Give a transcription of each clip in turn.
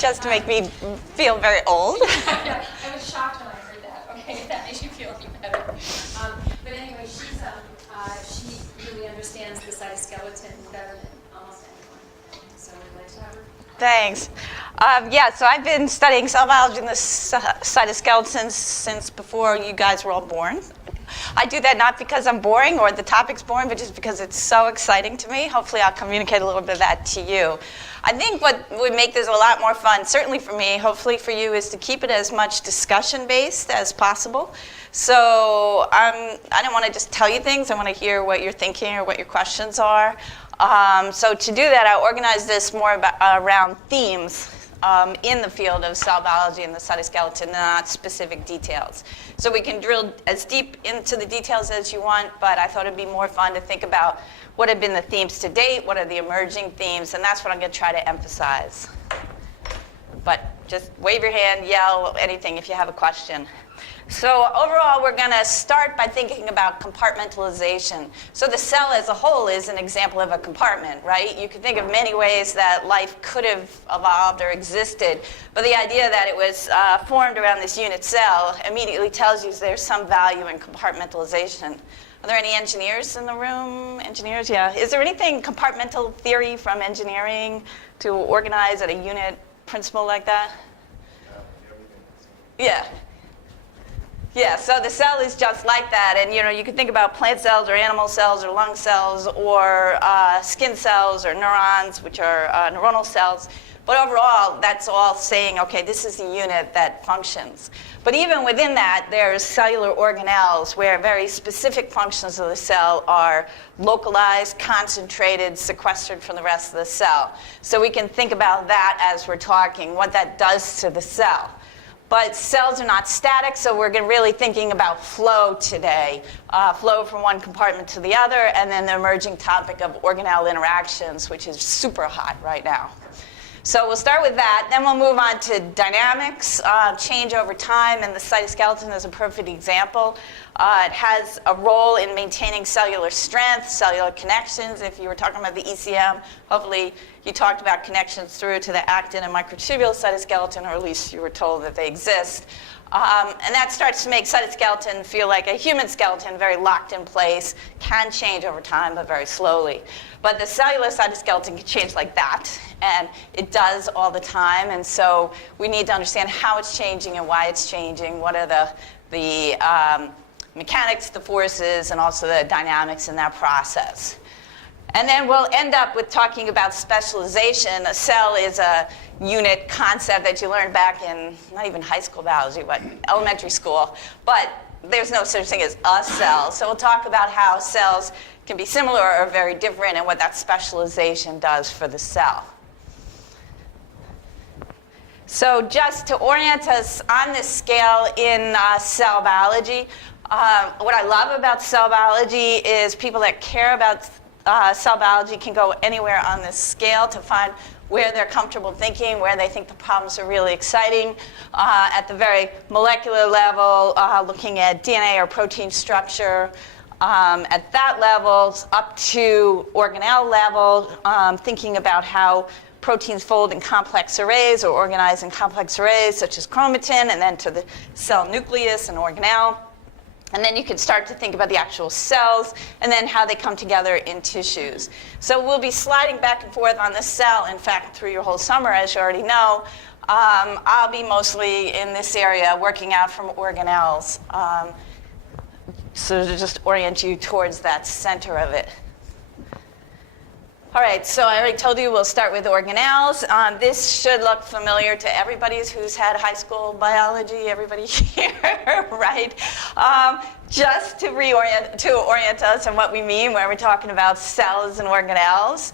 just to make me feel very old. Yeah, I was shocked when I heard that. Okay, that makes you feel any better. But anyway, she really understands the cytoskeleton better than almost anyone. So we'd like to have her. Thanks. Yeah, so I've been studying cell biology and the cytoskeleton since before you guys were all born. I do that not because I'm boring or the topic's boring, but just because it's so exciting to me. Hopefully I'll communicate a little bit of that to you. I think what would make this a lot more fun, certainly for me, hopefully for you, is to keep it as much discussion-based as possible. So I don't want to just tell you things. I want to hear what you're thinking or what your questions are. So to do that, I organized this more around themes in the field of cell biology and the cytoskeleton, not specific details. So we can drill as deep into the details as you want, but I thought it'd be more fun to think about what have been the themes to date, what are the emerging themes, and that's what I'm going to try to emphasize. But just wave your hand, yell, anything if you have a question. So overall, we're going to start by thinking about compartmentalization. So the cell as a whole is an example of a compartment, right? You can think of many ways that life could have evolved or existed, but the idea that it was formed around this unit cell immediately tells you there's some value in compartmentalization. Are there any engineers in the room? Engineers, yeah. Is there anything compartmental theory from engineering to organize at a unit principle like that? Yeah. Yeah, so the cell is just like that, and you can think about plant cells or animal cells or lung cells or skin cells or neurons, which are neuronal cells. But overall, that's all saying, okay, this is the unit that functions. But even within that, there's cellular organelles where very specific functions of the cell are localized, concentrated, sequestered from the rest of the cell. So we can think about that as we're talking, what that does to the cell. But cells are not static, so we're really thinking about flow today, flow from one compartment to the other, and then the emerging topic of organelle interactions, which is super hot right now. So we'll start with that, then we'll move on to dynamics, change over time, and the cytoskeleton is a perfect example. It has a role in maintaining cellular strength, cellular connections. If you were talking about the ECM, hopefully you talked about connections through to the actin and microtubule cytoskeleton, or at least you were told that they exist. And that starts to make cytoskeleton feel like a human skeleton, very locked in place, can change over time, but very slowly. But the cellular cytoskeleton can change like that, and it does all the time. And so we need to understand how it's changing and why it's changing, what are the mechanics, the forces, and also the dynamics in that process. And then we'll end up with talking about specialization. A cell is a unit concept that you learned back in, not even high school biology, but elementary school. But there's no such thing as a cell. So we'll talk about how cells can be similar or very different and what that specialization does for the cell. So just to orient us on this scale in cell biology, what I love about cell biology is people that care about cell biology can go anywhere on this scale to find where they're comfortable thinking, where they think the problems are really exciting. At the very molecular level, looking at DNA or protein structure. At that level, up to organelle level, thinking about how proteins fold in complex arrays or organize in complex arrays, such as chromatin, and then to the cell nucleus and organelle. And then you can start to think about the actual cells and then how they come together in tissues. So we'll be sliding back and forth on the cell, in fact, through your whole summer, as you already know. I'll be mostly in this area working out from organelles. So to just orient you towards that center of it. All right, so I already told you we'll start with organelles. This should look familiar to everybody who's had high school biology, everybody here, right? Just to orient us on what we mean when we're talking about cells and organelles.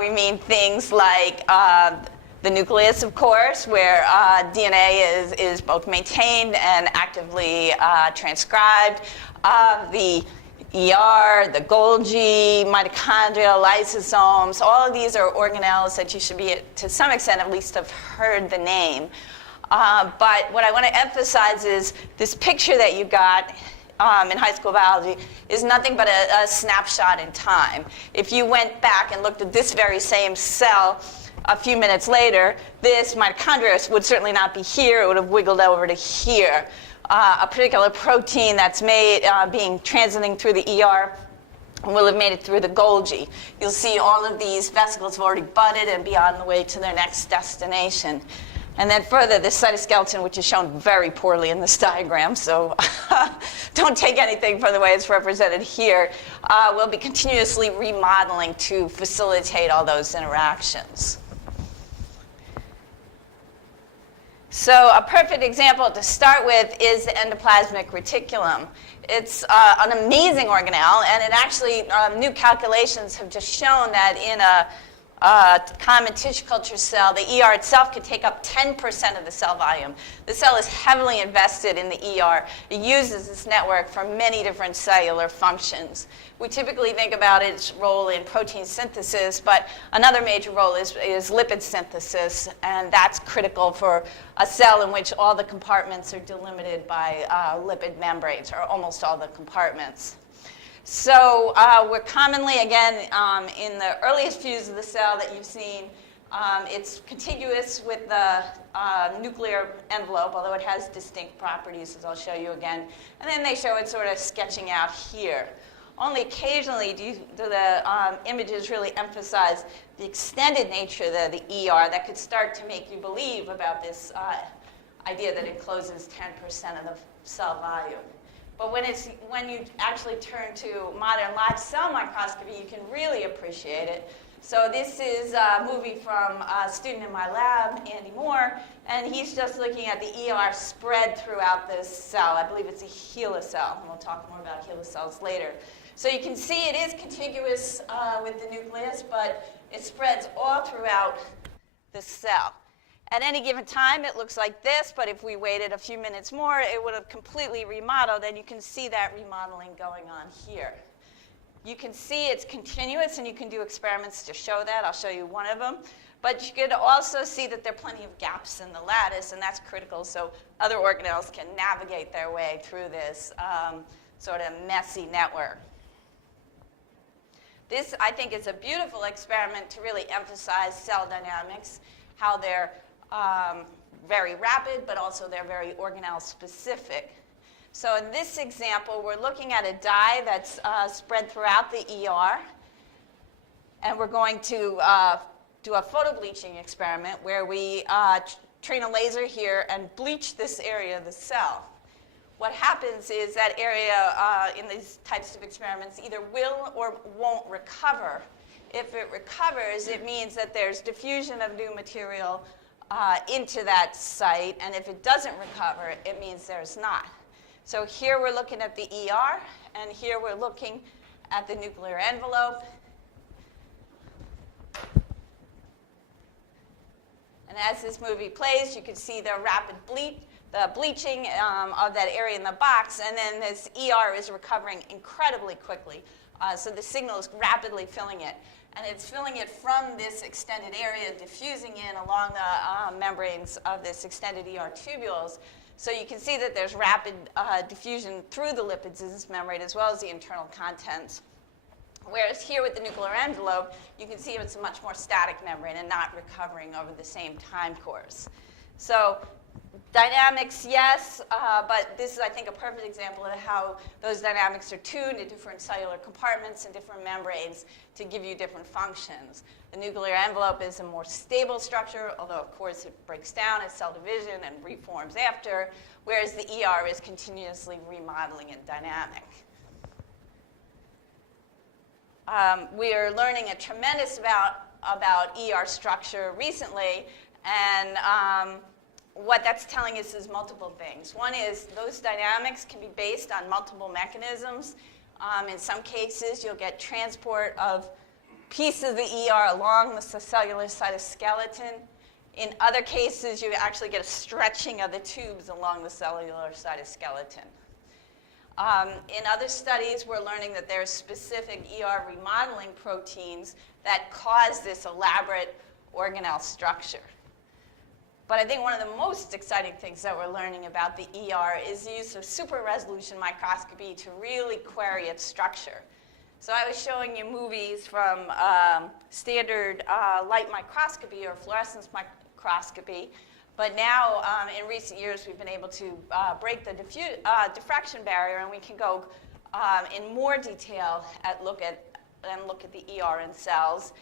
We mean things like the nucleus, of course, where DNA is both maintained and actively transcribed. The ER, the Golgi, mitochondria, lysosomes, all of these are organelles that you should be, to some extent at least, have heard the name. But what I want to emphasize is this picture that you got in high school biology is nothing but a snapshot in time. If you went back and looked at this very same cell a few minutes later, this mitochondria would certainly not be here. It would have wiggled over to here. A particular protein that's made, being transiting through the ER will have made it through the Golgi. You'll see all of these vesicles have already budded and be on the way to their next destination. And then further, this cytoskeleton, which is shown very poorly in this diagram, so don't take anything from the way it's represented here, will be continuously remodeling to facilitate all those interactions. So a perfect example to start with is the endoplasmic reticulum. It's an amazing organelle, and it actually, new calculations have just shown that in a common tissue culture cell, the ER itself can take up 10% of the cell volume. The cell is heavily invested in the ER. It uses this network for many different cellular functions. We typically think about its role in protein synthesis, but another major role is lipid synthesis, and that's critical for a cell in which all the compartments are delimited by lipid membranes, or almost all the compartments. So we're commonly, again, in the earliest views of the cell that you've seen, it's contiguous with the nuclear envelope, although it has distinct properties, as I'll show you again. And then they show it sort of sketching out here. Only occasionally do the images really emphasize the extended nature of the ER that could start to make you believe about this idea that it encloses 10% of the cell volume. But when you actually turn to modern live cell microscopy, you can really appreciate it. So this is a movie from a student in my lab, Andy Moore, and he's just looking at the ER spread throughout this cell. I believe it's a helicell, and we'll talk more about helicells later. So you can see it is contiguous with the nucleus, but it spreads all throughout the cell. At any given time, it looks like this, but if we waited a few minutes more, it would have completely remodeled, and you can see that remodeling going on here. You can see it's continuous, and you can do experiments to show that. I'll show you one of them. But you could also see that there are plenty of gaps in the lattice, and that's critical so other organelles can navigate their way through this sort of messy network. This, I think, is a beautiful experiment to really emphasize cell dynamics, how they're very rapid, but also they're very organelle specific. So in this example, we're looking at a dye that's spread throughout the ER, and we're going to do a photobleaching experiment where we train a laser here and bleach this area of the cell. What happens is that area in these types of experiments either will or won't recover. If it recovers, it means that there's diffusion of new material into that site, and if it doesn't recover, it means there's not. So here we're looking at the ER, and here we're looking at the nuclear envelope. And as this movie plays, you can see the rapid bleaching of that area in the box, and then this ER is recovering incredibly quickly. So the signal is rapidly filling it. And it's filling it from this extended area, diffusing in along the membranes of this extended ER tubules. So you can see that there's rapid diffusion through the lipids in this membrane as well as the internal contents. Whereas here with the nuclear envelope, you can see it's a much more static membrane and not recovering over the same time course. So dynamics, yes, but this is, I think, a perfect example of how those dynamics are tuned in different cellular compartments and different membranes to give you different functions. The nuclear envelope is a more stable structure, although, of course, it breaks down at cell division and reforms after, whereas the ER is continuously remodeling and dynamic. We are learning a tremendous amount about ER structure recently, and what that's telling us is multiple things. One is those dynamics can be based on multiple mechanisms. In some cases, you'll get transport of pieces of the ER along the cellular cytoskeleton. In other cases, you actually get a stretching of the tubes along the cellular cytoskeleton. In other studies, we're learning that there are specific ER remodeling proteins that cause this elaborate organelle structure. But I think one of the most exciting things that we're learning about the ER is the use of super resolution microscopy to really query its structure. So I was showing you movies from standard light microscopy or fluorescence microscopy, but now in recent years we've been able to break the diffraction barrier, and we can go in more detail and look at the ER in cells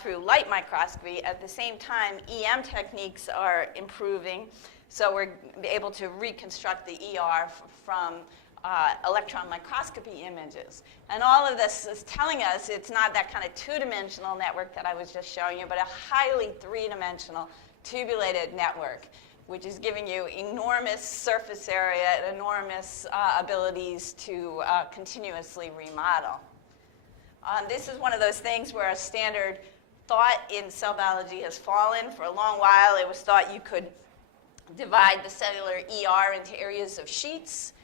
through light microscopy. At the same time, EM techniques are improving, so we're able to reconstruct the ER from electron microscopy images. And all of this is telling us it's not that kind of two-dimensional network that I was just showing you, but a highly three-dimensional tubulated network, which is giving you enormous surface area and enormous abilities to continuously remodel. This is one of those things where a standard thought in cell biology has fallen. For a long while, it was thought you could divide the cellular ER into areas of sheets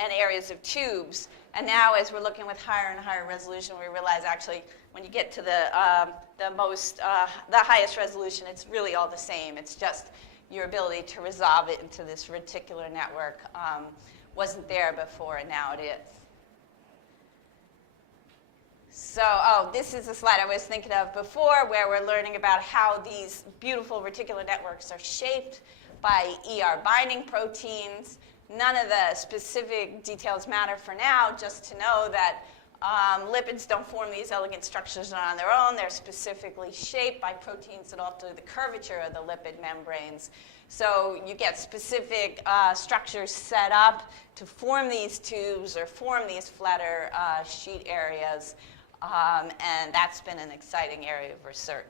and areas of tubes. And now, as we're looking with higher and higher resolution, we realize actually when you get to the highest resolution, it's really all the same. It's just your ability to resolve it into this reticular network wasn't there before, and now it is. So, this is a slide I was thinking of before, where we're learning about how these beautiful reticular networks are shaped by ER binding proteins. None of the specific details matter for now, just to know that lipids don't form these elegant structures on their own. They're specifically shaped by proteins that alter the curvature of the lipid membranes. So you get specific structures set up to form these tubes or form these flatter sheet areas, and that's been an exciting area of research.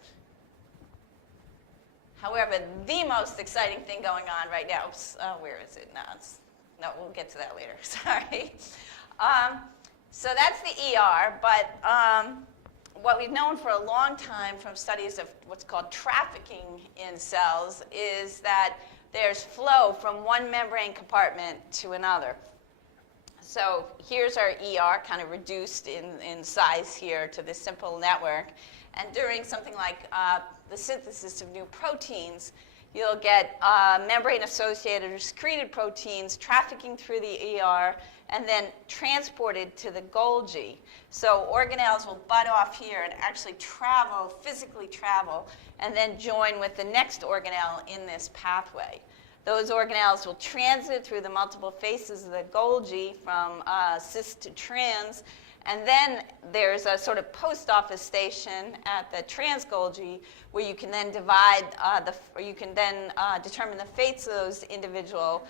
However, the most exciting thing going on right now, where is it? No, we'll get to that later, sorry. So that's the ER, but what we've known for a long time from studies of what's called trafficking in cells is that there's flow from one membrane compartment to another. So here's our ER, kind of reduced in size here to this simple network. And during something like the synthesis of new proteins, you'll get membrane-associated or secreted proteins trafficking through the ER and then transported to the Golgi. So organelles will butt off here and actually travel, physically travel, and then join with the next organelle in this pathway. Those organelles will transit through the multiple faces of the Golgi from cis to trans, and then there's a sort of post office station at the trans Golgi where you can then divide you can then determine the fates of those individual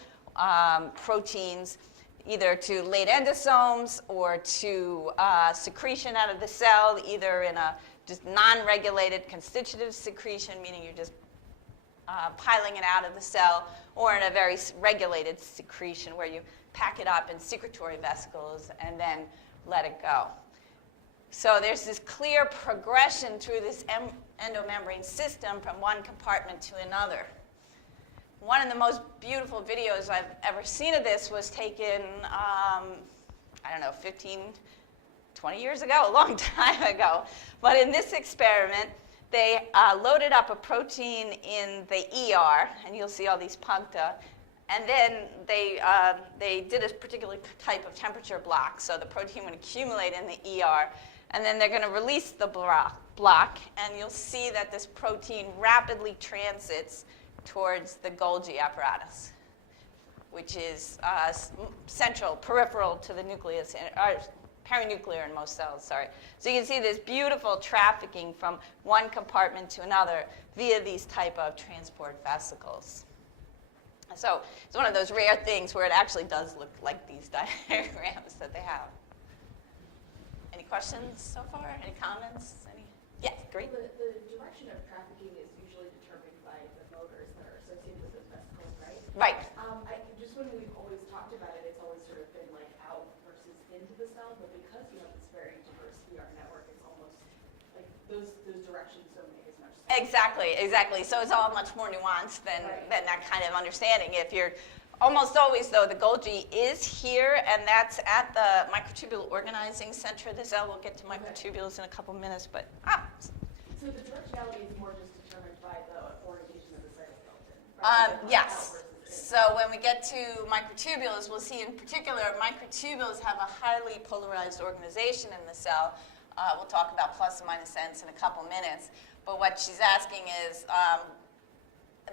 proteins, either to late endosomes or to secretion out of the cell, either in a just non-regulated constitutive secretion, meaning you're just piling it out of the cell, or in a very regulated secretion where you pack it up in secretory vesicles and then let it go. So there's this clear progression through this endomembrane system from one compartment to another. One of the most beautiful videos I've ever seen of this was taken, 15, 20 years ago, a long time ago. But in this experiment, they loaded up a protein in the ER, and you'll see all these puncta, and then they did a particular type of temperature block, so the protein would accumulate in the ER, and then they're going to release the block, and you'll see that this protein rapidly transits towards the Golgi apparatus, which is peripheral to the nucleus, or perinuclear in most cells, sorry. So you can see this beautiful trafficking from one compartment to another via these type of transport vesicles. So it's one of those rare things where it actually does look like these diagrams that they have. Any questions so far? Any comments? Yes, great. The direction of trafficking is usually determined by the motors that are associated with those vesicles, right? Right. Just when we've always talked about it, it's always sort of been like out versus into the cell, but because you have this very diverse ER network, it's almost like those directions don't make as much sense. Exactly. So it's all much more nuanced than that kind of understanding. If you're almost always, though, the Golgi is here, and that's at the Microtubule Organizing Center of the cell. We'll get to microtubules in a couple minutes, but So the directionality is more just determined by the orientation of the cytoskeleton, right? Yes. So when we get to microtubules, we'll see in particular microtubules have a highly polarized organization in the cell. We'll talk about plus and minus ends in a couple minutes. But what she's asking is,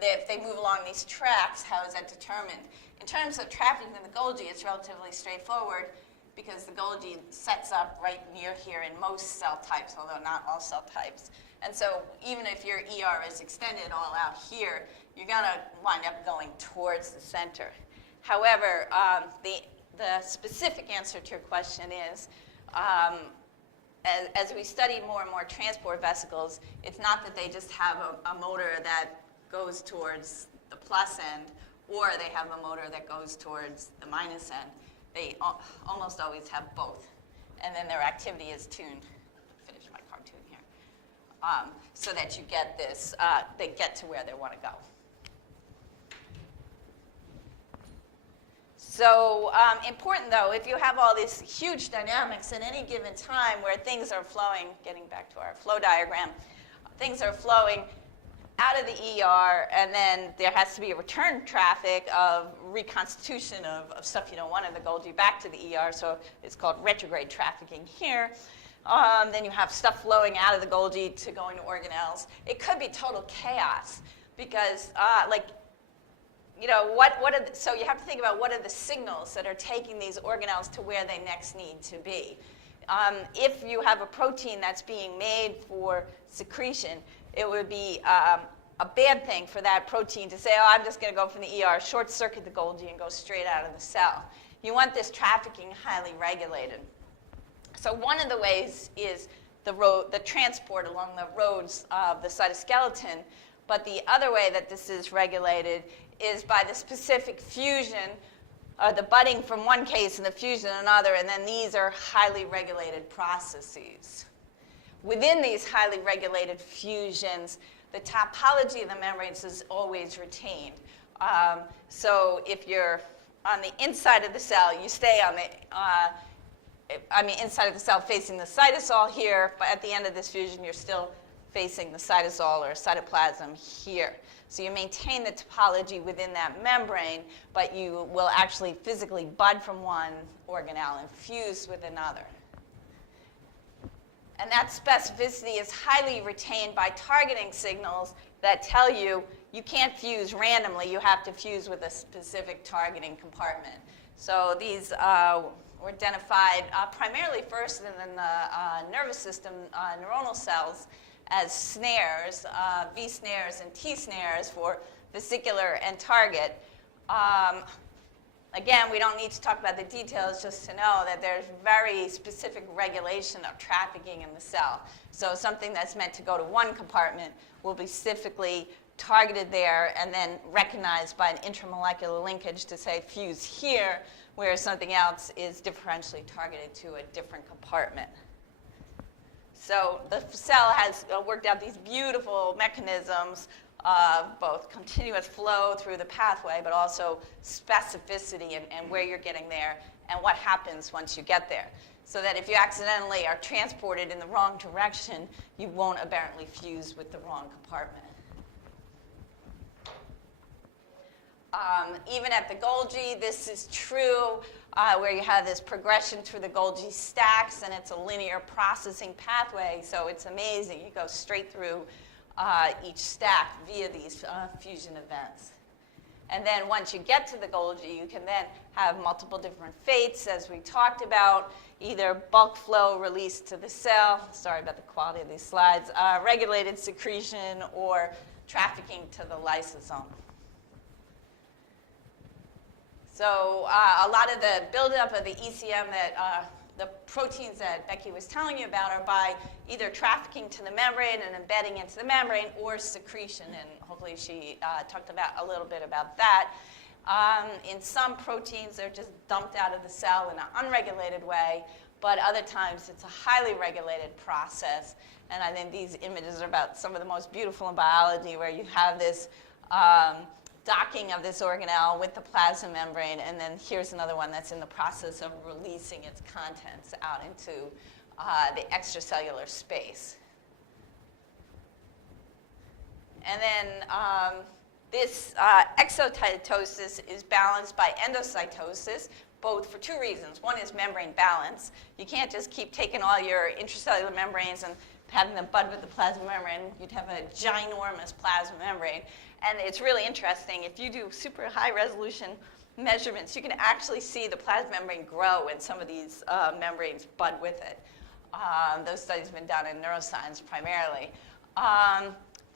if they move along these tracks, how is that determined? In terms of trafficking in the Golgi, it's relatively straightforward because the Golgi sets up right near here in most cell types, although not all cell types. And so even if your ER is extended all out here, you're going to wind up going towards the center. However, the specific answer to your question is, as we study more and more transport vesicles, it's not that they just have a motor that goes towards the plus end, or they have a motor that goes towards the minus end. They almost always have both. And then their activity is tuned. Finish my cartoon here. So that you get this, they get to where they want to go. So important, though, if you have all these huge dynamics at any given time where things are flowing, getting back to our flow diagram, things are flowing out of the ER, and then there has to be a return traffic of reconstitution of stuff you don't want in the Golgi back to the ER, so it's called retrograde trafficking here. Then you have stuff flowing out of the Golgi to going to organelles. It could be total chaos because, so you have to think about what are the signals that are taking these organelles to where they next need to be. If you have a protein that's being made for secretion, it would be a bad thing for that protein to say, oh, I'm just going to go from the ER, short circuit the Golgi, and go straight out of the cell. You want this trafficking highly regulated. So one of the ways is the transport along the roads of the cytoskeleton, but the other way that this is regulated is by the specific fusion, the budding from one case and the fusion in another, and then these are highly regulated processes. Within these highly regulated fusions, the topology of the membranes is always retained. So if you're on the inside of the cell, you stay on the inside of the cell facing the cytosol here, but at the end of this fusion, you're still facing the cytosol or cytoplasm here. So you maintain the topology within that membrane, but you will actually physically bud from one organelle and fuse with another. And that specificity is highly retained by targeting signals that tell you you can't fuse randomly. You have to fuse with a specific targeting compartment. So these were identified primarily first in the nervous system, neuronal cells, as snares, V snares and T snares for vesicular and target. Again, we don't need to talk about the details, just to know that there's very specific regulation of trafficking in the cell. So something that's meant to go to one compartment will be specifically targeted there and then recognized by an intramolecular linkage to say fuse here, whereas something else is differentially targeted to a different compartment. So the cell has worked out these beautiful mechanisms of both continuous flow through the pathway, but also specificity and where you're getting there and what happens once you get there. So that if you accidentally are transported in the wrong direction, you won't aberrantly fuse with the wrong compartment. Even at the Golgi, this is true, where you have this progression through the Golgi stacks, and it's a linear processing pathway, so it's amazing. You go straight through each stack via these fusion events. And then once you get to the Golgi, you can then have multiple different fates, as we talked about, either bulk flow released to the cell, sorry about the quality of these slides, regulated secretion, or trafficking to the lysosome. So a lot of the buildup of the ECM that the proteins that Becky was telling you about are by either trafficking to the membrane and embedding into the membrane or secretion, and hopefully she talked about a little bit about that. In some proteins, they're just dumped out of the cell in an unregulated way, but other times it's a highly regulated process. And I think these images are about some of the most beautiful in biology, where you have this docking of this organelle with the plasma membrane, and then here's another one that's in the process of releasing its contents out into the extracellular space. And then This exocytosis is balanced by endocytosis, both for two reasons. One is membrane balance. You can't just keep taking all your intracellular membranes and having them bud with the plasma membrane. You'd have a ginormous plasma membrane. And it's really interesting. If you do super high resolution measurements, you can actually see the plasma membrane grow and some of these membranes bud with it. Those studies have been done in neuroscience primarily.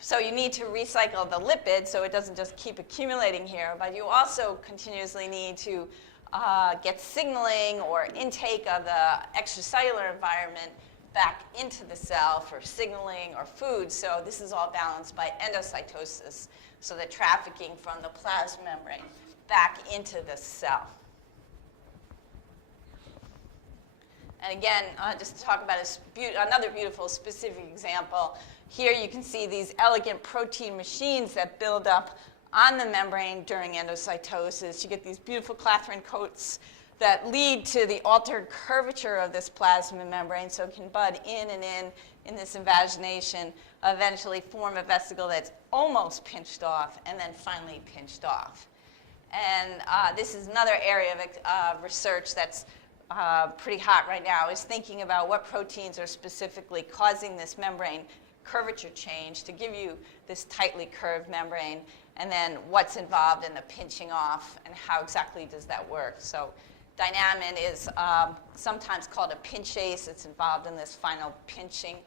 So you need to recycle the lipid so it doesn't just keep accumulating here, but you also continuously need to get signaling or intake of the extracellular environment back into the cell for signaling or food. So this is all balanced by endocytosis, so the trafficking from the plasma membrane back into the cell. And again, just to talk about another beautiful specific example, here you can see these elegant protein machines that build up on the membrane during endocytosis. You get these beautiful clathrin coats that lead to the altered curvature of this plasma membrane, so it can bud in and in this invagination, eventually form a vesicle that's almost pinched off, and then finally pinched off. And this is another area of research that's pretty hot right now, is thinking about what proteins are specifically causing this membrane curvature change to give you this tightly curved membrane, and then what's involved in the pinching off and how exactly does that work. So dynamin is sometimes called a pinchase. It's involved in this final pinching.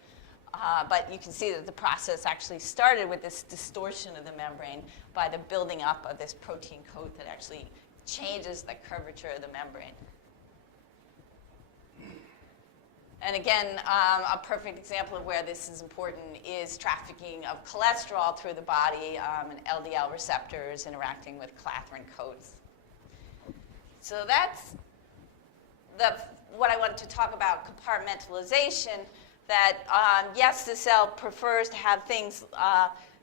But you can see that the process actually started with this distortion of the membrane by the building up of this protein coat that actually changes the curvature of the membrane. And again, a perfect example of where this is important is trafficking of cholesterol through the body and LDL receptors interacting with clathrin coats. So that's what I wanted to talk about, compartmentalization, that yes, the cell prefers to have things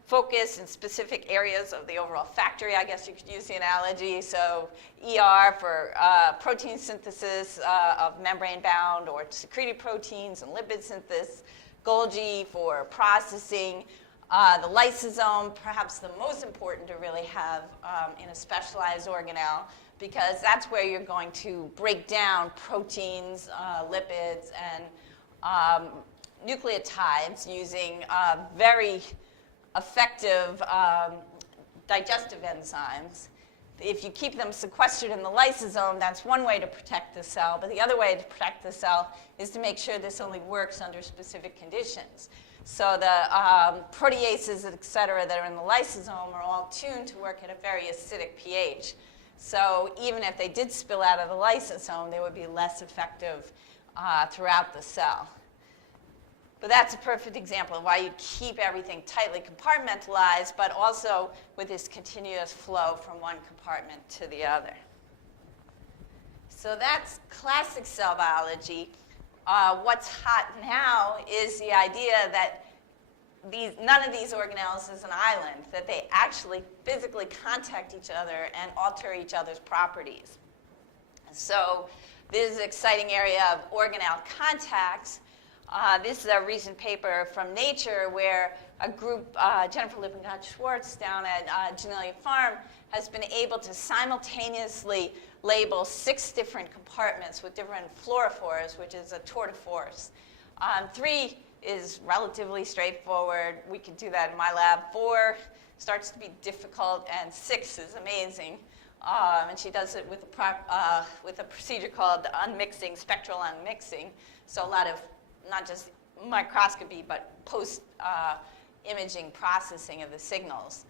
focus in specific areas of the overall factory. I guess you could use the analogy. So ER for protein synthesis of membrane-bound or secreted proteins and lipid synthesis. Golgi for processing. The lysosome, perhaps the most important to really have in a specialized organelle, because that's where you're going to break down proteins, lipids, and nucleotides using very effective digestive enzymes. If you keep them sequestered in the lysosome, that's one way to protect the cell, but the other way to protect the cell is to make sure this only works under specific conditions. So the proteases, et cetera, that are in the lysosome are all tuned to work at a very acidic pH. So even if they did spill out of the lysosome, they would be less effective throughout the cell. But that's a perfect example of why you keep everything tightly compartmentalized, but also with this continuous flow from one compartment to the other. So that's classic cell biology. What's hot now is the idea that none of these organelles is an island, that they actually physically contact each other and alter each other's properties. So this is an exciting area of organelle contacts. This is a recent paper from Nature where a group, Jennifer Lippincott-Schwartz down at Genelia Farm, has been able to simultaneously label 6 different compartments with different fluorophores, which is a tour de force. 3 is relatively straightforward. We could do that in my lab. 4 starts to be difficult, and 6 is amazing. And she does it with a procedure called unmixing, spectral unmixing. So a lot of not just microscopy, but post-imaging processing of the signals.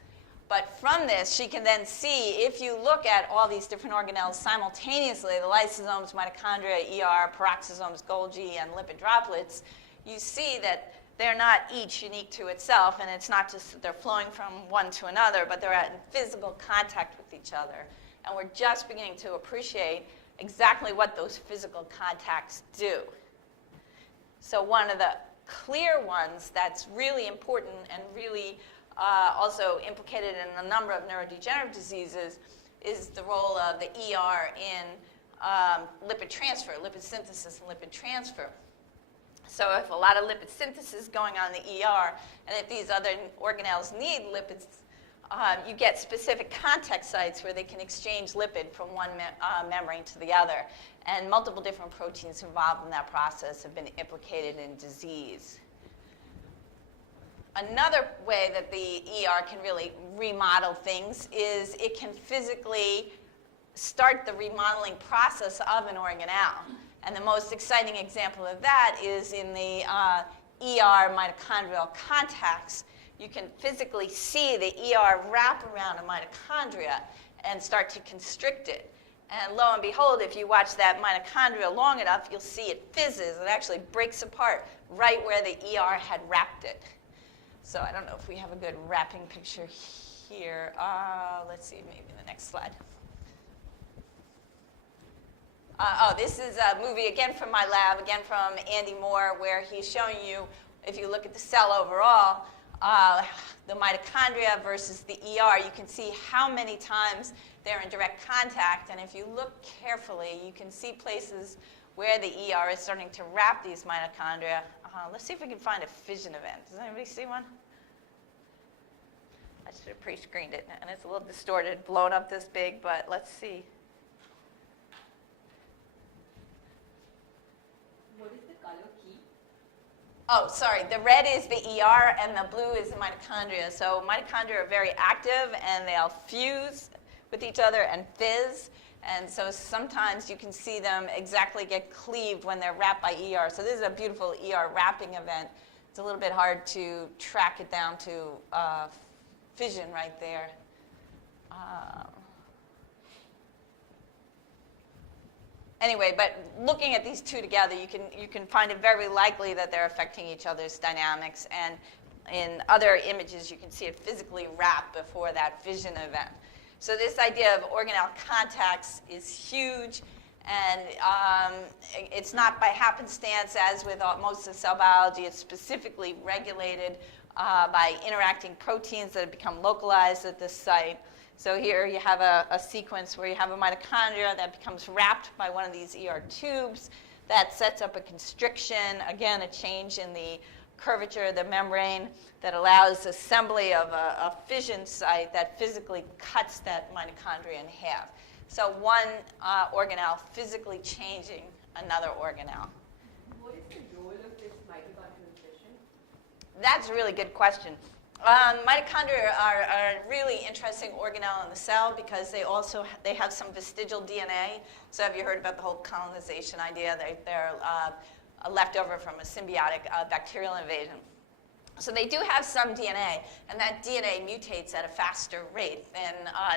But from this, she can then see, if you look at all these different organelles simultaneously, the lysosomes, mitochondria, ER, peroxisomes, Golgi, and lipid droplets, you see that they're not each unique to itself, and it's not just that they're flowing from one to another, but they're in physical contact with each other. And we're just beginning to appreciate exactly what those physical contacts do. So one of the clear ones that's really important and really also implicated in a number of neurodegenerative diseases is the role of the ER in lipid transfer, lipid synthesis and lipid transfer. So if a lot of lipid synthesis is going on in the ER, and if these other organelles need lipids you get specific contact sites where they can exchange lipid from one membrane to the other. And multiple different proteins involved in that process have been implicated in disease. Another way that the ER can really remodel things is it can physically start the remodeling process of an organelle. And the most exciting example of that is in the ER mitochondrial contacts. You can physically see the ER wrap around a mitochondria and start to constrict it. And lo and behold, if you watch that mitochondria long enough, you'll see it fizzes. It actually breaks apart right where the ER had wrapped it. So I don't know if we have a good wrapping picture here. Let's see, maybe the next slide. This is a movie, again, from my lab, again from Andy Moore, where he's showing you, if you look at the cell overall, the mitochondria versus the ER, you can see how many times they're in direct contact. And if you look carefully, you can see places where the ER is starting to wrap these mitochondria. Let's see if we can find a fission event. Does anybody see one? I should have pre-screened it, and it's a little distorted, blown up this big, but let's see. What is the color key? Oh, sorry. The red is the ER, and the blue is the mitochondria. So mitochondria are very active, and they'll fuse with each other and fizz. And so sometimes you can see them exactly get cleaved when they're wrapped by ER. So this is a beautiful ER wrapping event. It's a little bit hard to track it down to fission right there. Anyway, but looking at these two together, you can find it very likely that they're affecting each other's dynamics. And in other images, you can see it physically wrap before that fission event. So this idea of organelle contacts is huge, and it's not by happenstance, as with most of cell biology. It's specifically regulated by interacting proteins that have become localized at this site. So here you have a sequence where you have a mitochondria that becomes wrapped by one of these ER tubes that sets up a constriction, again, a change in the curvature of the membrane that allows assembly of a fission site that physically cuts that mitochondria in half. So one organelle physically changing another organelle. What is the role of this mitochondrial fission? That's a really good question. Mitochondria are a really interesting organelle in the cell because they have some vestigial DNA. So have you heard about the whole colonization idea? They're a leftover from a symbiotic bacterial invasion. So they do have some DNA, and that DNA mutates at a faster rate than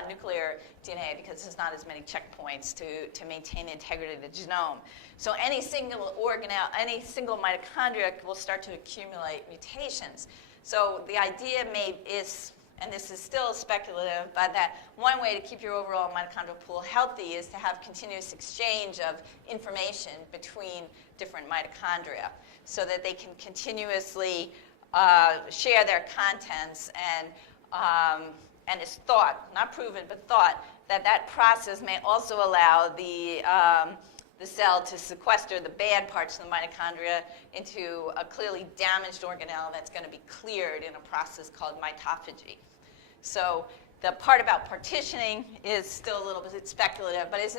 nuclear DNA because there's not as many checkpoints to maintain the integrity of the genome. So any single organelle, any single mitochondria will start to accumulate mutations. So the idea is, and this is still speculative, but that one way to keep your overall mitochondrial pool healthy is to have continuous exchange of information between different mitochondria so that they can continuously share their contents, and it's thought, not proven, but thought, that process may also allow the cell to sequester the bad parts of the mitochondria into a clearly damaged organelle that's going to be cleared in a process called mitophagy. So the part about partitioning is still a little bit speculative, but it's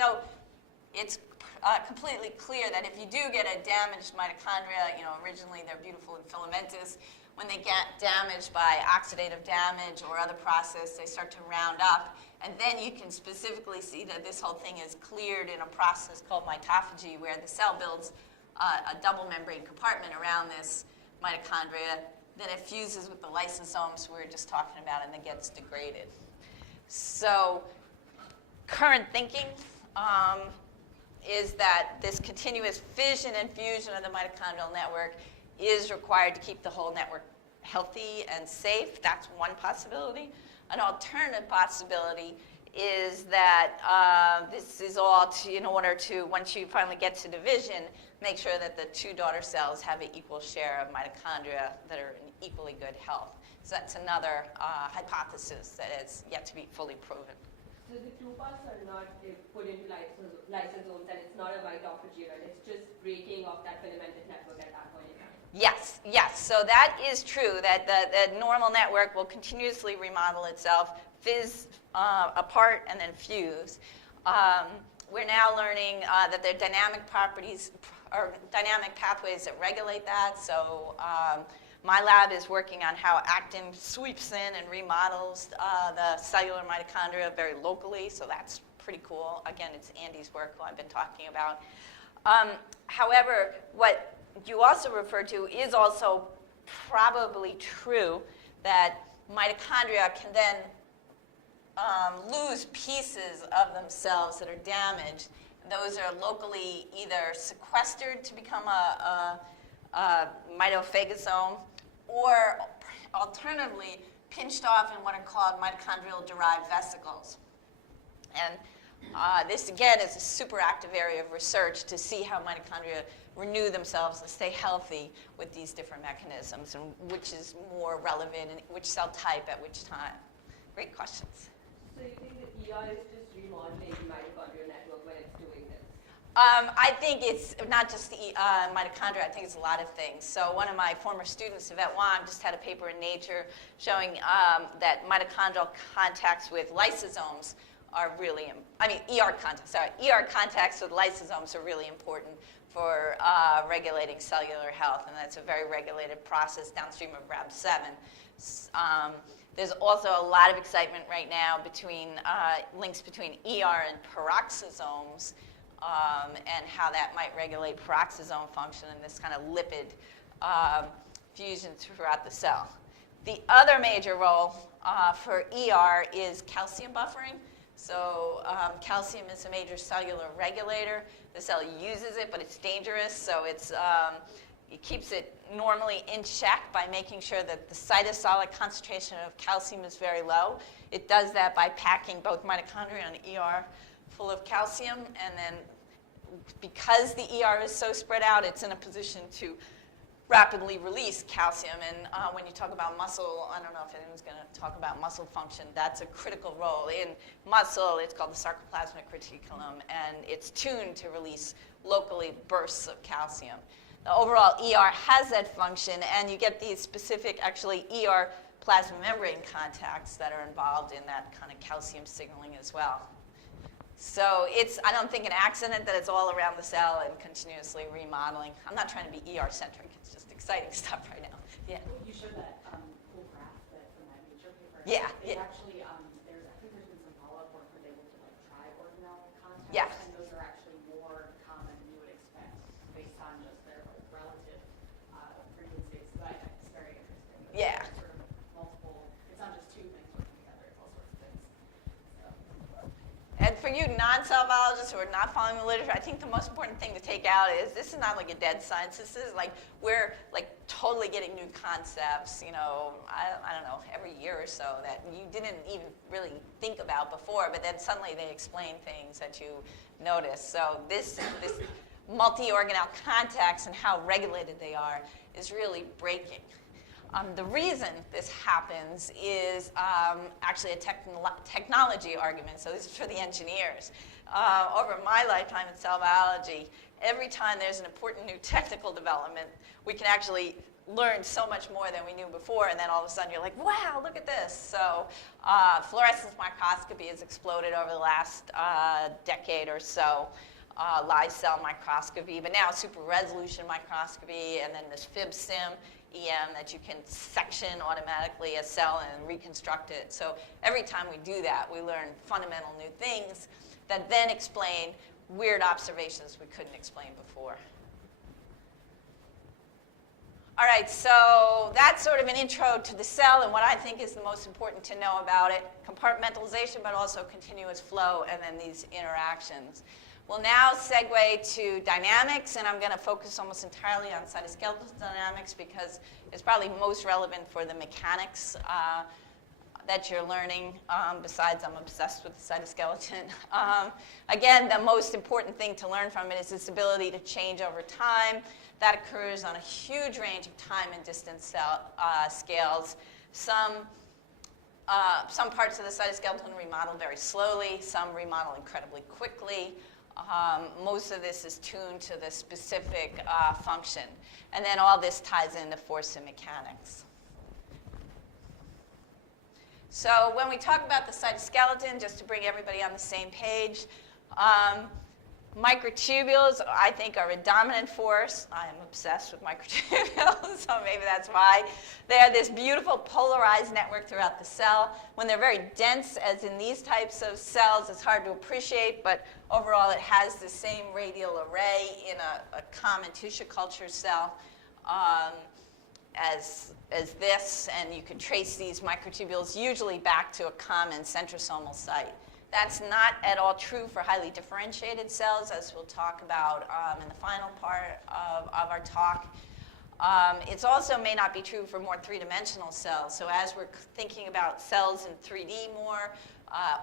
completely clear that if you do get a damaged mitochondria, originally they're beautiful and filamentous. When they get damaged by oxidative damage or other process, they start to round up. And then you can specifically see that this whole thing is cleared in a process called mitophagy, where the cell builds a double membrane compartment around this mitochondria. Then it fuses with the lysosomes we were just talking about, and then gets degraded. So current thinking is that this continuous fission and fusion of the mitochondrial network is required to keep the whole network healthy and safe. That's one possibility. An alternative possibility is that this is all in order to, once you finally get to division, make sure that the two daughter cells have an equal share of mitochondria that are in equally good health. So that's another hypothesis that is yet to be fully proven. So the two parts are not put into lysosomes, and it's not a mitophagy event. It's just breaking of that filamented network at that point in time. Yes, yes. So that is true, that the normal network will continuously remodel itself, fizz apart, and then fuse. We're now learning that there are dynamic properties or dynamic pathways that regulate that. So my lab is working on how actin sweeps in and remodels the cellular mitochondria very locally. So that's pretty cool. Again, it's Andy's work, who I've been talking about. However, what you also referred to is also probably true, that mitochondria can then lose pieces of themselves that are damaged. Those are locally either sequestered to become a mitophagosome, or alternatively pinched off in what are called mitochondrial-derived vesicles. And this, again, is a super active area of research to see how mitochondria renew themselves and stay healthy with these different mechanisms, and which is more relevant in which cell type at which time. Great questions. So you think that ER is just remodeling the mitochondrial network when it's doing this? I think it's not just the mitochondria. I think it's a lot of things. So one of my former students, Yvette Wang, just had a paper in Nature showing that mitochondrial contacts with lysosomes are really, ER contacts with lysosomes are really important for regulating cellular health, and that's a very regulated process downstream of RAB7. There's also a lot of excitement right now between links between ER and peroxisomes, and how that might regulate peroxisome function and this kind of lipid fusion throughout the cell. The other major role for ER is calcium buffering. So calcium is a major cellular regulator. The cell uses it, but it's dangerous, so it keeps it normally in check by making sure that the cytosolic concentration of calcium is very low. It does that by packing both mitochondria and ER full of calcium, and then because the ER is so spread out, it's in a position to rapidly release calcium. And when you talk about muscle, I don't know if anyone's going to talk about muscle function, that's a critical role. In muscle, it's called the sarcoplasmic reticulum, and it's tuned to release locally bursts of calcium. The overall ER has that function, and you get these specific, actually, ER plasma membrane contacts that are involved in that kind of calcium signaling as well. So it's, I don't think, an accident that it's all around the cell and continuously remodeling. I'm not trying to be ER-centric. It's just exciting stuff right now. Yeah. You showed that cool graph from that Nature paper. Yeah. It actually, I think there's been some follow-up work where they looked at try organelle contacts. Yeah. And those are actually more common than you would expect based on just their relative frequencies. So it's very interesting. Yeah. Sort of multiple, it's not just two things working together, it's all sorts of things. So. And for you non-cell biologists who are not following the literature, I think the most important thing to take out is this is not like a dead science. This is like, we're like totally getting new concepts, I don't know, every year or so that you didn't even really think about before, but then suddenly they explain things that you notice. So this multi-organelle contacts and how regulated they are is really breaking. The reason this happens is actually a technology argument, so this is for the engineers. Over my lifetime in cell biology, every time there's an important new technical development, we can actually learn so much more than we knew before, and then all of a sudden you're like, wow, look at this. So fluorescence microscopy has exploded over the last decade or so. Live cell microscopy, but now super resolution microscopy, and then this FibSim EM that you can section automatically a cell and reconstruct it. So every time we do that, we learn fundamental new things that then explain weird observations we couldn't explain before. All right, so that's sort of an intro to the cell and what I think is the most important to know about it. Compartmentalization, but also continuous flow, and then these interactions. We'll now segue to dynamics, and I'm going to focus almost entirely on cytoskeletal dynamics because it's probably most relevant for the mechanics that you're learning. Besides, I'm obsessed with the cytoskeleton. Again, the most important thing to learn from it is its ability to change over time. That occurs on a huge range of time and distance scales. Some parts of the cytoskeleton remodel very slowly. Some remodel incredibly quickly. Most of this is tuned to the specific function. And then all this ties into force and mechanics. So when we talk about the cytoskeleton, just to bring everybody on the same page, microtubules, I think, are a dominant force. I am obsessed with microtubules, so maybe that's why. They are this beautiful polarized network throughout the cell. When they're very dense, as in these types of cells, it's hard to appreciate, but overall it has the same radial array in a common tissue culture cell as this, and you can trace these microtubules usually back to a common centrosomal site. That's not at all true for highly differentiated cells, as we'll talk about in the final part of our talk. It also may not be true for more three-dimensional cells. So as we're thinking about cells in 3D more,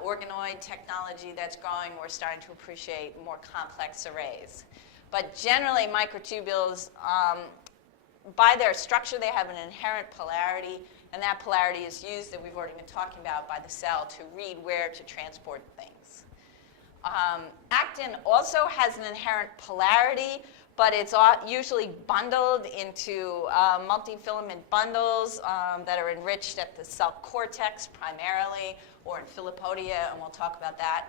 organoid technology that's growing, we're starting to appreciate more complex arrays. But generally, microtubules, by their structure, they have an inherent polarity, and that polarity is used, that we've already been talking about, by the cell to read where to transport things. Actin also has an inherent polarity, but it's usually bundled into multifilament bundles that are enriched at the cell cortex primarily, or in filopodia, and we'll talk about that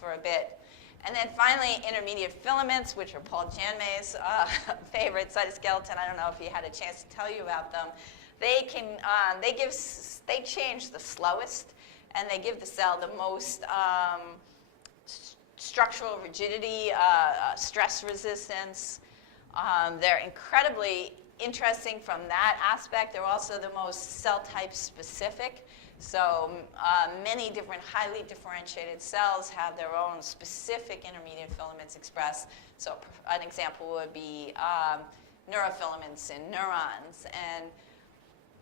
for a bit. And then finally, intermediate filaments, which are Paul Janmay's favorite cytoskeleton. I don't know if he had a chance to tell you about them. They change the slowest, and they give the cell the most structural rigidity, stress resistance. They're incredibly interesting from that aspect. They're also the most cell type specific. So many different highly differentiated cells have their own specific intermediate filaments expressed. So an example would be neurofilaments in neurons. And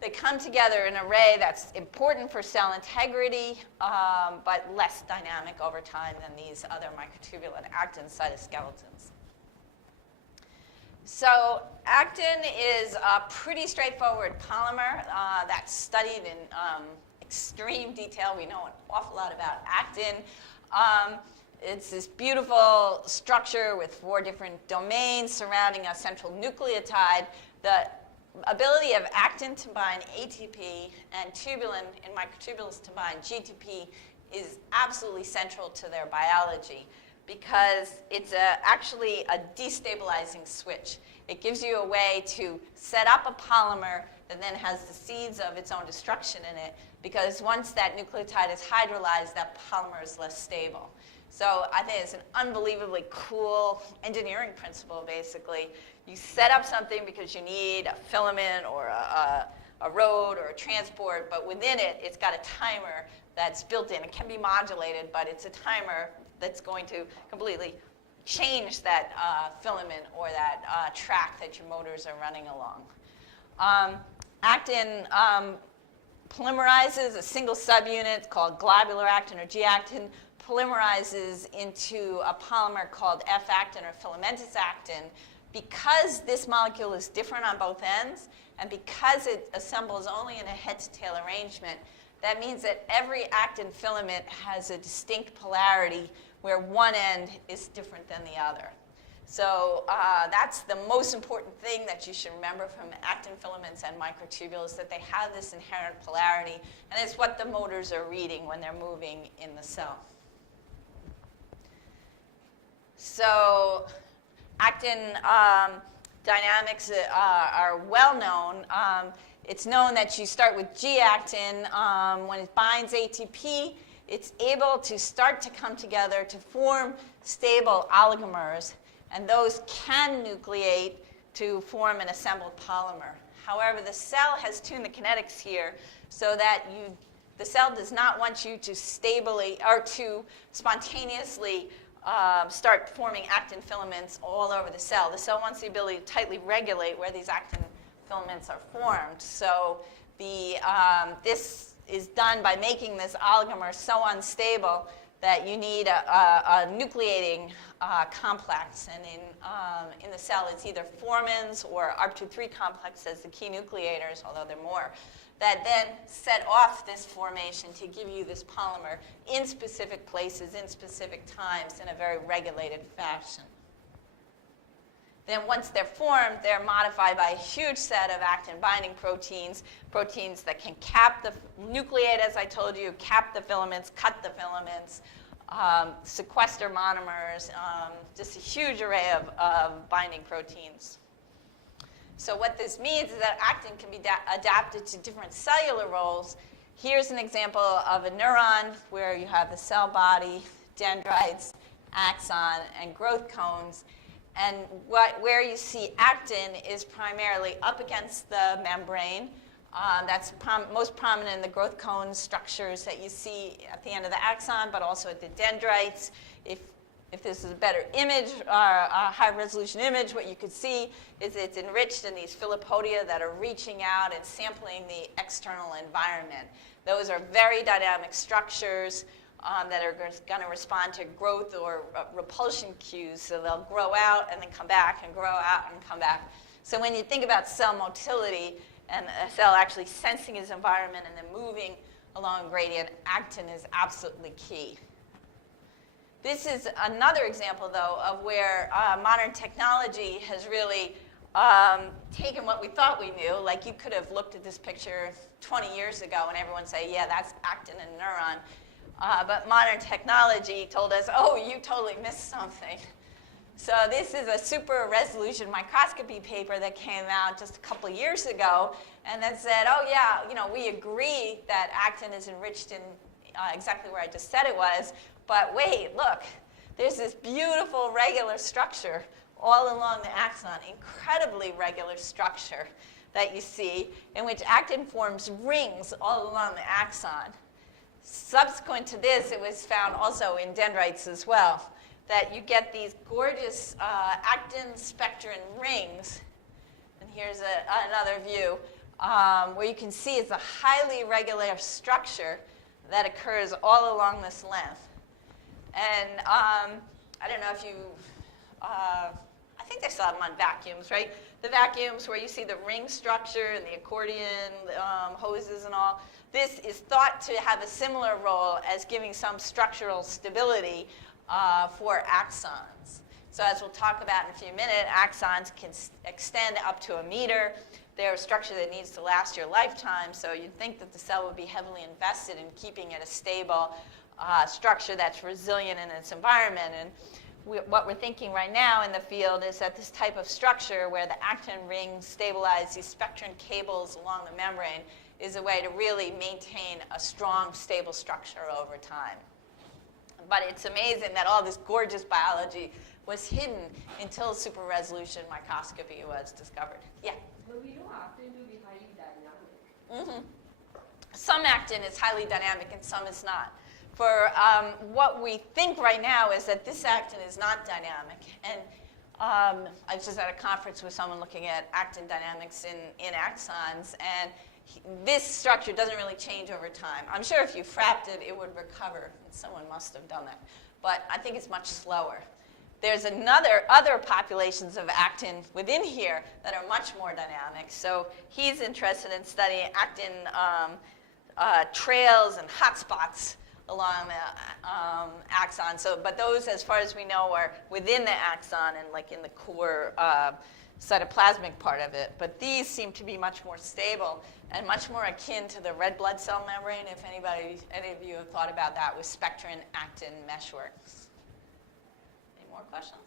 they come together in an array that's important for cell integrity, but less dynamic over time than these other microtubule and actin cytoskeletons. So actin is a pretty straightforward polymer that's studied in extreme detail. We know an awful lot about actin. It's this beautiful structure with 4 different domains surrounding a central nucleotide. The ability of actin to bind ATP and tubulin in microtubules to bind GTP is absolutely central to their biology, because it's actually a destabilizing switch. It gives you a way to set up a polymer that then has the seeds of its own destruction in it, because once that nucleotide is hydrolyzed, that polymer is less stable. So I think it's an unbelievably cool engineering principle, basically. You set up something because you need a filament or a road or a transport, but within it, it's got a timer that's built in. It can be modulated, but it's a timer that's going to completely change that filament or that track that your motors are running along. Actin polymerizes a single subunit called globular actin or G-actin, polymerizes into a polymer called F-actin or filamentous actin. Because this molecule is different on both ends, and because it assembles only in a head-to-tail arrangement, that means that every actin filament has a distinct polarity where one end is different than the other. So that's the most important thing that you should remember from actin filaments and microtubules, that they have this inherent polarity, and it's what the motors are reading when they're moving in the cell. So actin dynamics are well known. It's known that you start with G-actin. When it binds ATP, it's able to start to come together to form stable oligomers, and those can nucleate to form an assembled polymer. However, the cell has tuned the kinetics here so that the cell does not want you to stably or to spontaneously start forming actin filaments all over the cell. The cell wants the ability to tightly regulate where these actin filaments are formed. So this is done by making this oligomer so unstable that you need a nucleating complex. And in the cell, it's either formins or ARP23 complex as the key nucleators, although there are more. that then set off this formation to give you this polymer in specific places, in specific times, in a very regulated fashion. Then once they're formed, they're modified by a huge set of actin-binding proteins, proteins that can cap the nucleate, as I told you, cap the filaments, cut the filaments, sequester monomers, just a huge array of binding proteins. So what this means is that actin can be adapted to different cellular roles. Here's an example of a neuron where you have the cell body, dendrites, axon, and growth cones. And where you see actin is primarily up against the membrane. That's most prominent in the growth cone structures that you see at the end of the axon, but also at the dendrites. If this is a better image, or a high-resolution image, what you could see is it's enriched in these filopodia that are reaching out and sampling the external environment. Those are very dynamic structures that are going to respond to growth or repulsion cues. So they'll grow out and then come back and grow out and come back. So when you think about cell motility and a cell actually sensing its environment and then moving along a gradient, actin is absolutely key. This is another example, though, of where modern technology has really taken what we thought we knew. Like you could have looked at this picture 20 years ago and everyone say, yeah, that's actin and neuron. But modern technology told us, oh, you totally missed something. So this is a super resolution microscopy paper that came out just a couple of years ago, and that said, oh yeah, we agree that actin is enriched in exactly where I just said it was, but wait, look, there's this beautiful regular structure all along the axon, incredibly regular structure that you see, in which actin forms rings all along the axon. Subsequent to this, it was found also in dendrites as well, that you get these gorgeous actin spectrin rings. And here's another view where you can see it's a highly regular structure that occurs all along this length. And I don't know if you, I think they saw them on vacuums, right? The vacuums where you see the ring structure and the accordion hoses and all. This is thought to have a similar role as giving some structural stability for axons. So as we'll talk about in a few minutes, axons can extend up to 1 meter. They're a structure that needs to last your lifetime, so you'd think that the cell would be heavily invested in keeping it a stable structure that's resilient in its environment. And what we're thinking right now in the field is that this type of structure where the actin rings stabilize these spectrin cables along the membrane is a way to really maintain a strong, stable structure over time. But it's amazing that all this gorgeous biology was hidden until super resolution microscopy was discovered. Yeah? But we know actin to be highly dynamic. Mm-hmm. Some actin is highly dynamic and some is not. For what we think right now is that this actin is not dynamic. And I was just at a conference with someone looking at actin dynamics in axons, and this structure doesn't really change over time. I'm sure if you frapped it, it would recover. Someone must have done that. But I think it's much slower. There's other populations of actin within here that are much more dynamic. So he's interested in studying actin trails and hotspots along the axon. But those, as far as we know, are within the axon and like in the core cytoplasmic part of it. But these seem to be much more stable and much more akin to the red blood cell membrane, if any of you have thought about that with spectrin actin meshworks. Any more questions?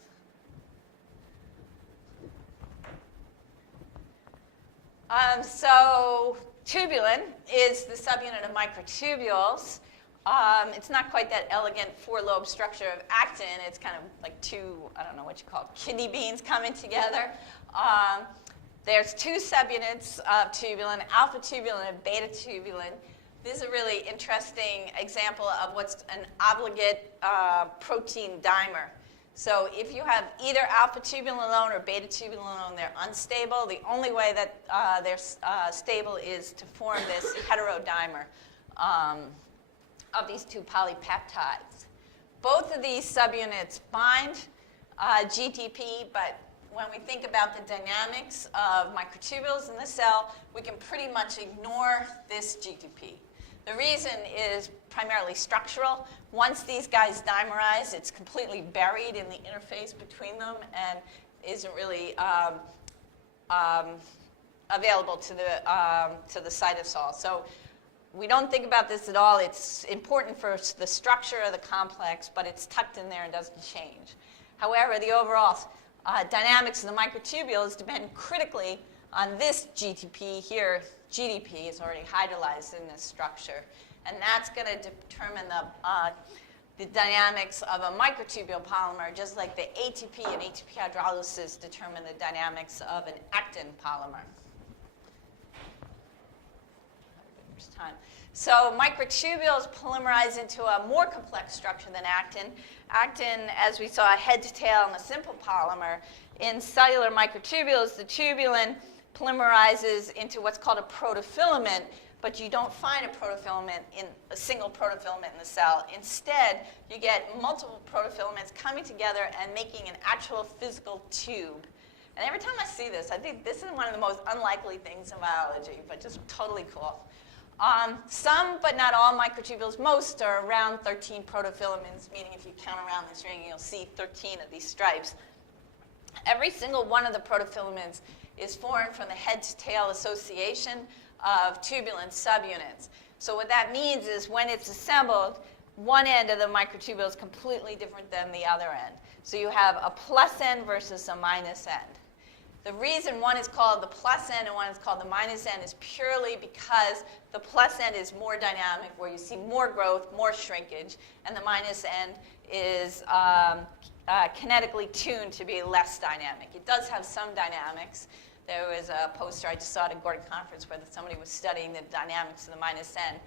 So tubulin is the subunit of microtubules. It's not quite that elegant four-lobe structure of actin. It's kind of like two, I don't know what you call it, kidney beans coming together. There's two subunits of tubulin, alpha tubulin and beta tubulin. This is a really interesting example of what's an obligate protein dimer. So if you have either alpha tubulin alone or beta tubulin alone, they're unstable. The only way that they're stable is to form this heterodimer of these two polypeptides. Both of these subunits bind GTP, but when we think about the dynamics of microtubules in the cell, we can pretty much ignore this GTP. The reason is primarily structural. Once these guys dimerize, it's completely buried in the interface between them and isn't really available to the cytosol. So we don't think about this at all. It's important for the structure of the complex, but it's tucked in there and doesn't change. However, the overall dynamics of the microtubules depend critically on this GTP here. GDP is already hydrolyzed in this structure, and that's going to determine the dynamics of a microtubule polymer, just like the ATP and ATP hydrolysis determine the dynamics of an actin polymer. So microtubules polymerize into a more complex structure than actin. Actin, as we saw, head to tail in a simple polymer. In cellular microtubules, the tubulin polymerizes into what's called a protofilament, but you don't find a single protofilament in the cell. Instead, you get multiple protofilaments coming together and making an actual physical tube. And every time I see this, I think this is one of the most unlikely things in biology, but just totally cool. Some, but not all microtubules, most are around 13 protofilaments, meaning if you count around this ring, you'll see 13 of these stripes. Every single one of the protofilaments is formed from the head-to-tail association of tubulin subunits. So what that means is when it's assembled, one end of the microtubule is completely different than the other end. So you have a plus end versus a minus end. The reason one is called the plus end and one is called the minus end is purely because the plus end is more dynamic, where you see more growth, more shrinkage, and the minus end is kinetically tuned to be less dynamic. It does have some dynamics. There was a poster I just saw at a Gordon conference where somebody was studying the dynamics of the minus end.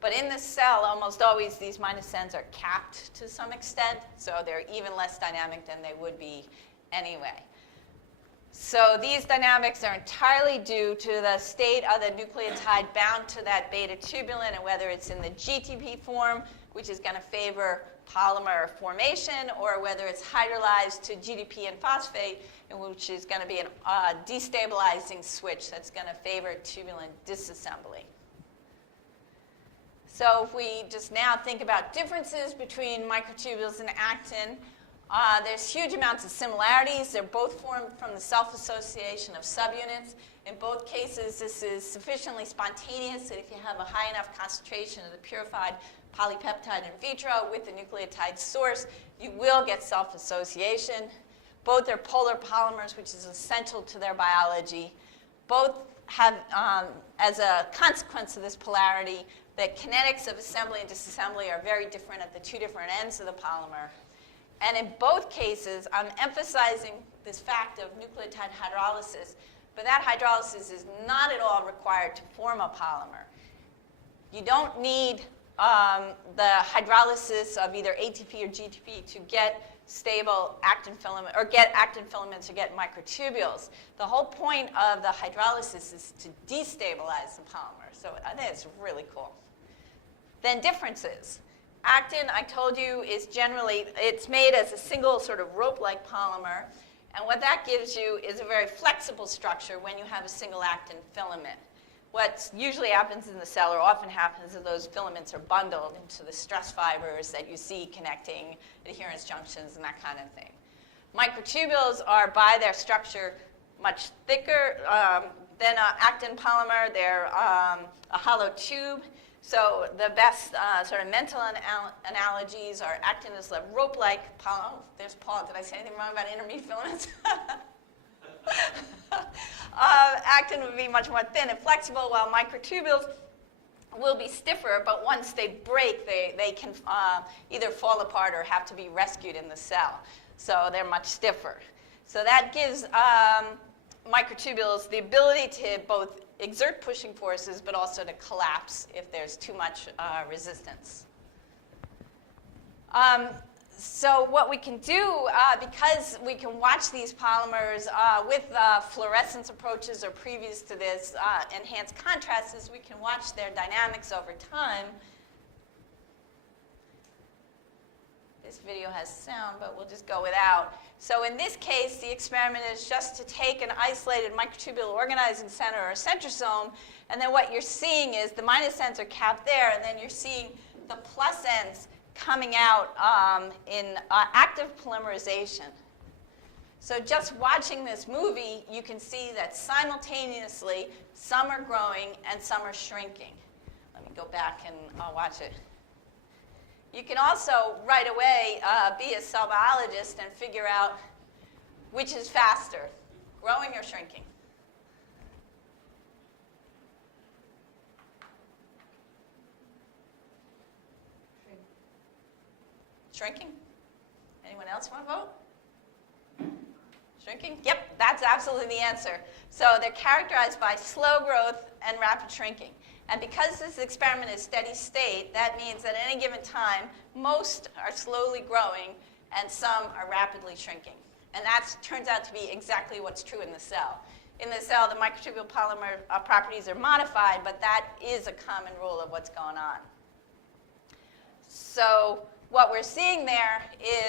But in the cell, almost always these minus ends are capped to some extent, so they're even less dynamic than they would be anyway. So these dynamics are entirely due to the state of the nucleotide bound to that beta tubulin, and whether it's in the GTP form, which is going to favor polymer formation, or whether it's hydrolyzed to GDP and phosphate, which is going to be a destabilizing switch that's going to favor tubulin disassembly. So if we just now think about differences between microtubules and actin, there's huge amounts of similarities. They're both formed from the self-association of subunits. In both cases, this is sufficiently spontaneous that if you have a high enough concentration of the purified polypeptide in vitro with the nucleotide source, you will get self-association. Both are polar polymers, which is essential to their biology. Both have, as a consequence of this polarity, the kinetics of assembly and disassembly are very different at the two different ends of the polymer. And in both cases, I'm emphasizing this fact of nucleotide hydrolysis, but that hydrolysis is not at all required to form a polymer. You don't need the hydrolysis of either ATP or GTP to get stable actin filament, or get actin filaments, or get microtubules. The whole point of the hydrolysis is to destabilize the polymer. So I think it's really cool. Then differences. Actin, I told you, is generally, it's made as a single sort of rope-like polymer. And what that gives you is a very flexible structure when you have a single actin filament. What usually happens in the cell, or often happens, is those filaments are bundled into the stress fibers that you see connecting adherence junctions and that kind of thing. Microtubules are, by their structure, much thicker than an actin polymer. They're a hollow tube. So the best sort of mental analogies are actin is a rope-like polymer. Oh, there's Paul. Did I say anything wrong about intermediate filaments? Actin would be much more thin and flexible, while microtubules will be stiffer, but once they break, they can either fall apart or have to be rescued in the cell. So they're much stiffer. So that gives microtubules the ability to both exert pushing forces, but also to collapse if there's too much resistance. So what we can do, because we can watch these polymers with fluorescence approaches or previous to this enhanced contrast, is we can watch their dynamics over time. This video has sound, but we'll just go without. So in this case, the experiment is just to take an isolated microtubule organizing center or centrosome, and then what you're seeing is the minus ends are capped there, and then you're seeing the plus ends coming out in active polymerization. So just watching this movie, you can see that simultaneously, some are growing and some are shrinking. Let me go back and watch it. You can also, right away, be a cell biologist and figure out which is faster, growing or shrinking. Shrinking? Anyone else want to vote? Shrinking? Yep, that's absolutely the answer. So they're characterized by slow growth and rapid shrinking. And because this experiment is steady state, that means that at any given time, most are slowly growing and some are rapidly shrinking. And that turns out to be exactly what's true in the cell. In the cell, the microtubule polymer properties are modified, but that is a common rule of what's going on. So what we're seeing there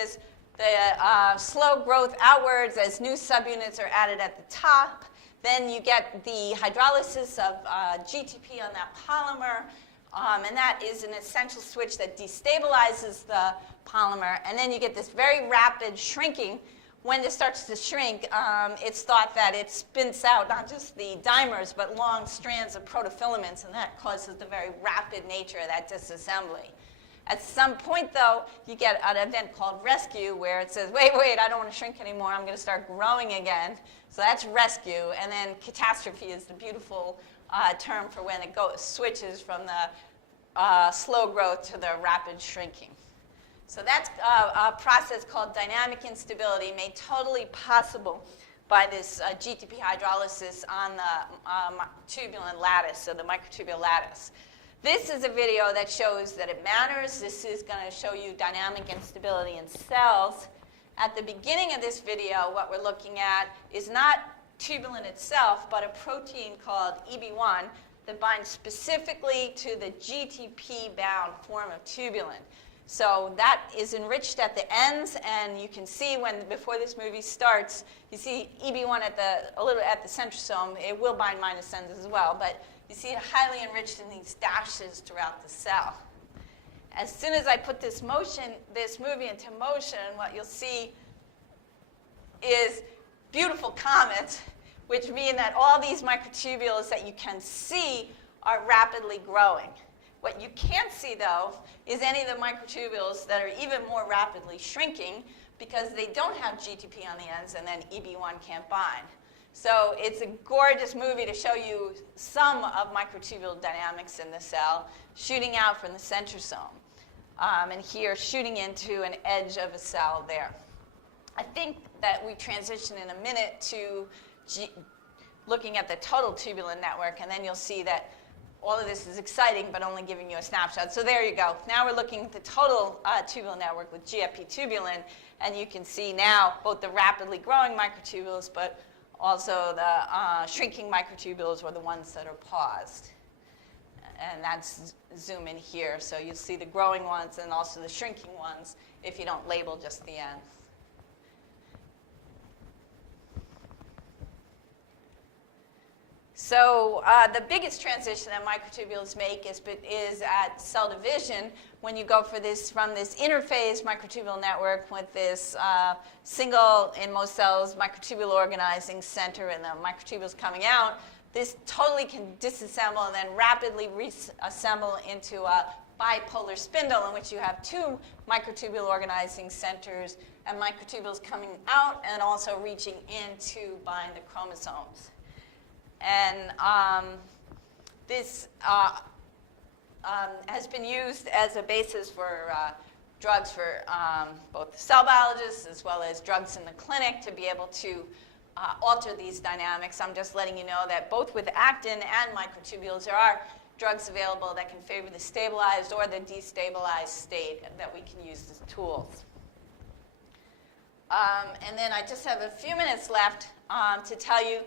is the slow growth outwards as new subunits are added at the top. Then you get the hydrolysis of GTP on that polymer, and that is an essential switch that destabilizes the polymer. And then you get this very rapid shrinking. When it starts to shrink, it's thought that it spins out not just the dimers, but long strands of protofilaments, and that causes the very rapid nature of that disassembly. At some point, though, you get an event called rescue where it says, wait, I don't want to shrink anymore. I'm going to start growing again. So that's rescue. And then catastrophe is the beautiful term for when it switches from the slow growth to the rapid shrinking. So that's a process called dynamic instability made totally possible by this GTP hydrolysis on the tubulin lattice, so the microtubule lattice. This is a video that shows that it matters. This is going to show you dynamic instability in cells. At the beginning of this video, what we're looking at is not tubulin itself, but a protein called EB1 that binds specifically to the GTP-bound form of tubulin. So that is enriched at the ends, and you can see before this movie starts, you see EB1 a little at the centrosome. It will bind minus ends as well, but you see it highly enriched in these dashes throughout the cell. As soon as I put this movie into motion, what you'll see is beautiful comets, which mean that all these microtubules that you can see are rapidly growing. What you can't see, though, is any of the microtubules that are even more rapidly shrinking because they don't have GTP on the ends and then EB1 can't bind. So it's a gorgeous movie to show you some of microtubule dynamics in the cell, shooting out from the centrosome. And here, shooting into an edge of a cell there. I think that we transition in a minute to looking at the total tubulin network, and then you'll see that all of this is exciting, but only giving you a snapshot. So there you go. Now we're looking at the total tubulin network with GFP tubulin, and you can see now both the rapidly growing microtubules, but also the shrinking microtubules or the ones that are paused. And that's zoom in here. So you'll see the growing ones and also the shrinking ones if you don't label just the ends. So the biggest transition that microtubules make is at cell division when you go from this interphase microtubule network with this single, in most cells, microtubule organizing center and the microtubules coming out. This totally can disassemble and then rapidly reassemble into a bipolar spindle in which you have two microtubule organizing centers and microtubules coming out and also reaching in to bind the chromosomes. And this has been used as a basis for drugs for both cell biologists as well as drugs in the clinic to be able to alter these dynamics. I'm just letting you know that both with actin and microtubules, there are drugs available that can favor the stabilized or the destabilized state that we can use as tools. And then I just have a few minutes left to tell you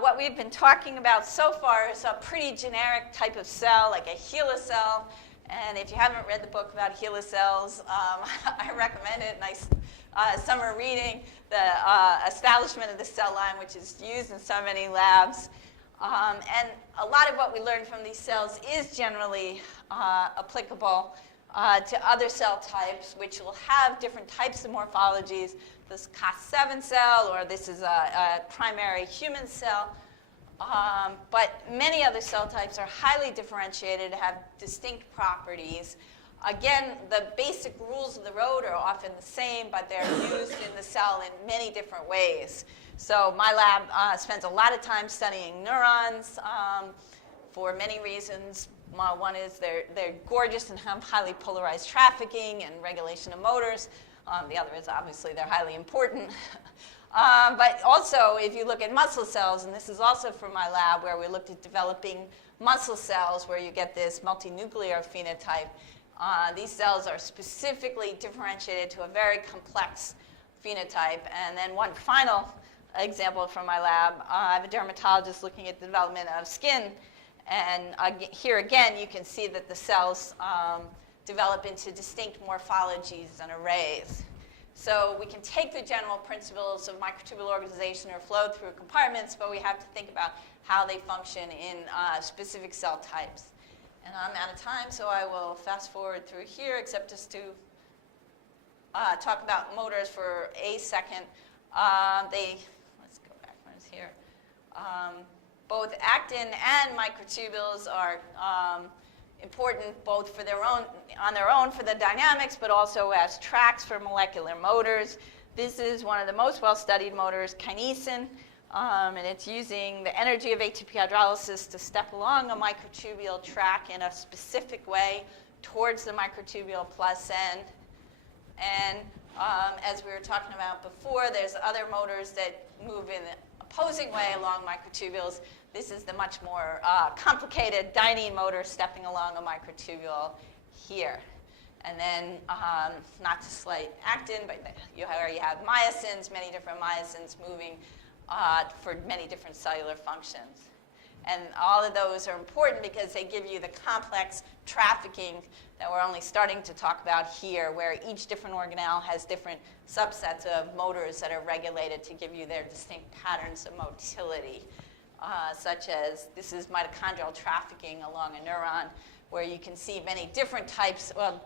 what we've been talking about so far is a pretty generic type of cell, like a HeLa cell, And if you haven't read the book about HeLa cells, I recommend it. Nice summer reading. The establishment of the cell line, which is used in so many labs. And a lot of what we learn from these cells is generally applicable to other cell types, which will have different types of morphologies. This Cas7 cell, or this is a primary human cell. But many other cell types are highly differentiated, have distinct properties. Again, the basic rules of the road are often the same, but they're used in the cell in many different ways. So my lab spends a lot of time studying neurons for many reasons. One is they're gorgeous and have highly polarized trafficking and regulation of motors. The other is obviously they're highly important. But also, if you look at muscle cells, and this is also from my lab where we looked at developing muscle cells where you get this multinuclear phenotype, these cells are specifically differentiated to a very complex phenotype. And then one final example from my lab, I have a dermatologist looking at the development of skin. And here again, you can see that the cells develop into distinct morphologies and arrays. So we can take the general principles of microtubule organization or flow through compartments, but we have to think about how they function in specific cell types. And I'm out of time, so I will fast forward through here, except just to talk about motors for a second. Let's go backwards here. Both actin and microtubules are important both for on their own for the dynamics, but also as tracks for molecular motors. This is one of the most well-studied motors, kinesin, and it's using the energy of ATP hydrolysis to step along a microtubule track in a specific way towards the microtubule plus end. And as we were talking about before, there's other motors that move in the opposing way along microtubules. This is the much more complicated dynein motor stepping along a microtubule here. And then, not to slight actin, but you already have myosins, many different myosins moving for many different cellular functions. And all of those are important because they give you the complex trafficking that we're only starting to talk about here, where each different organelle has different subsets of motors that are regulated to give you their distinct patterns of motility. Such as this is mitochondrial trafficking along a neuron, where you can see many different types of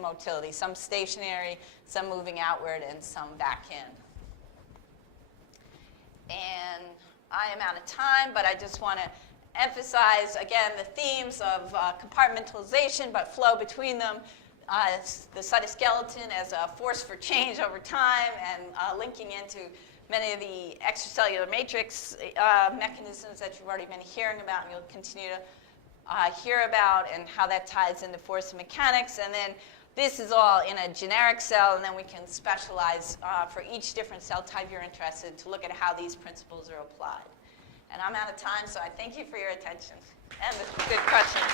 motility, some stationary, some moving outward, and some back in. And I am out of time, but I just want to emphasize, again, the themes of compartmentalization, but flow between them, the cytoskeleton as a force for change over time, and linking into many of the extracellular matrix mechanisms that you've already been hearing about and you'll continue to hear about, and how that ties into force mechanics. And then this is all in a generic cell, and then we can specialize for each different cell type you're interested to look at how these principles are applied. And I'm out of time, so I thank you for your attention and the good questions.